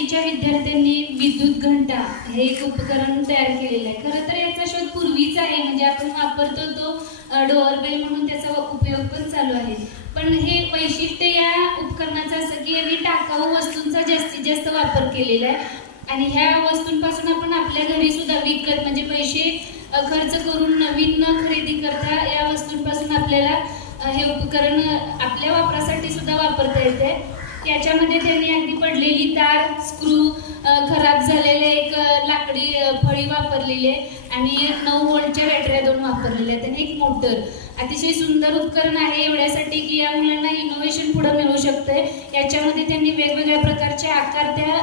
पहिलीच्या विद्यार्थ्यांनी विद्युत घंटा हे एक उपकरण तयार केलेलं आहे. खरं तर याचा शोध पूर्वीचा आहे, म्हणजे आपण वापरतो तो डोअरबेल म्हणून त्याचा उपयोग पण चालू आहे. पण हे वैशिष्ट्य या उपकरणाचं असं की यांनी टाकाऊ वस्तूंचा जास्तीत जास्त वापर केलेला आहे आणि ह्या वस्तूंपासून आपण आपल्या घरी सुद्धा विकत म्हणजे पैसे खर्च करून नवीन न खरेदी करता या वस्तूंपासून आपल्याला हे उपकरण आपल्या वापरासाठी सुद्धा वापरता येते. याच्यामध्ये त्यांनी अगदी पडलेली तार, स्क्रू, खराब झालेले एक लाकडी फळी वापरलेली आहे आणि 9 व्होल्टच्या बॅटऱ्या 2 वापरलेल्या आहेत आणि एक मोटर. अतिशय सुंदर उपकरण आहे एवढ्यासाठी की या मुलांना इनोव्हेशन पुढे मिळू शकते. याच्यामध्ये त्यांनी वेगवेगळ्या प्रकारचे आकार त्या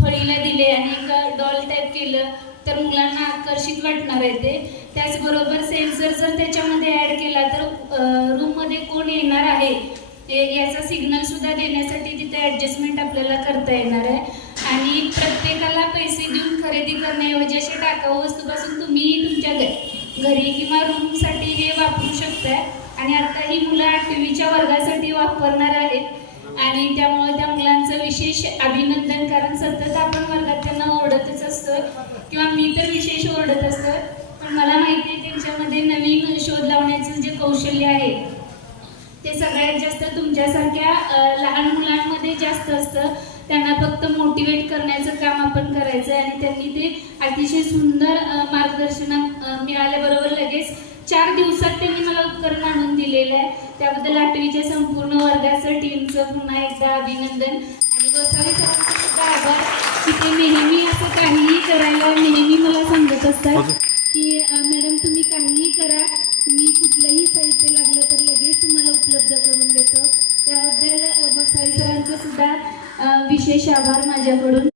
फळीला दिले आणि एक डॉल टाईप केलं तर मुलांना आकर्षित वाटणार आहे ते. त्याचबरोबर सेन्सर जर त्याच्यामध्ये ॲड केला तर रूममध्ये कोण येणार आहे ते याचा सिग्नल सुद्धा देण्यासाठी तिथे ॲडजस्टमेंट आपल्याला करता येणार आहे. आणि प्रत्येकाला पैसे देऊन खरेदी करण्याऐवजी अशा टाकाऊ वस्तूपासून तुम्ही तुमच्या घरी किंवा रूमसाठी हे वापरू शकताय. आणि आता ही मुलं 8वीच्या वर्गासाठी वापरणार आहेत आणि त्यामुळे त्या मुलांचं विशेष अभिनंदन, कारण सतत आपण वर्गात त्यांना ओरडतच असतो किंवा मी तर विशेष ओरडत असतो. पण मला माहिती आहे त्यांच्यामध्ये नवीन शोध लावण्याचं जे कौशल्य आहे ते सगळ्यात जास्त तुमच्यासारख्या लहान मुलांमध्ये जास्त असतं. त्यांना फक्त मोटिवेट करण्याचं काम आपण करायचं आहे आणि त्यांनी ते अतिशय सुंदर मार्गदर्शन मिळाल्याबरोबर लगेच 4 दिवसात त्यांनी मला उपकरण आणून दिलेलं आहे. त्याबद्दल 8वीच्या संपूर्ण वर्गाचं टीमचं पुन्हा एकदा अभिनंदन आणि गोसावी सरांचं सुद्धा आभार की ते नेहमी असं काहीही करायला नेहमी मला सांगत असतात की मॅडम तुम्ही काहीही करा, मी कुठलंही साहित्य लागलं तर लगेच तुम्हाला उपलब्ध करून देतो. त्याबद्दल गोसावी सरांचं सुद्धा विशेष आभार माझ्याकडून.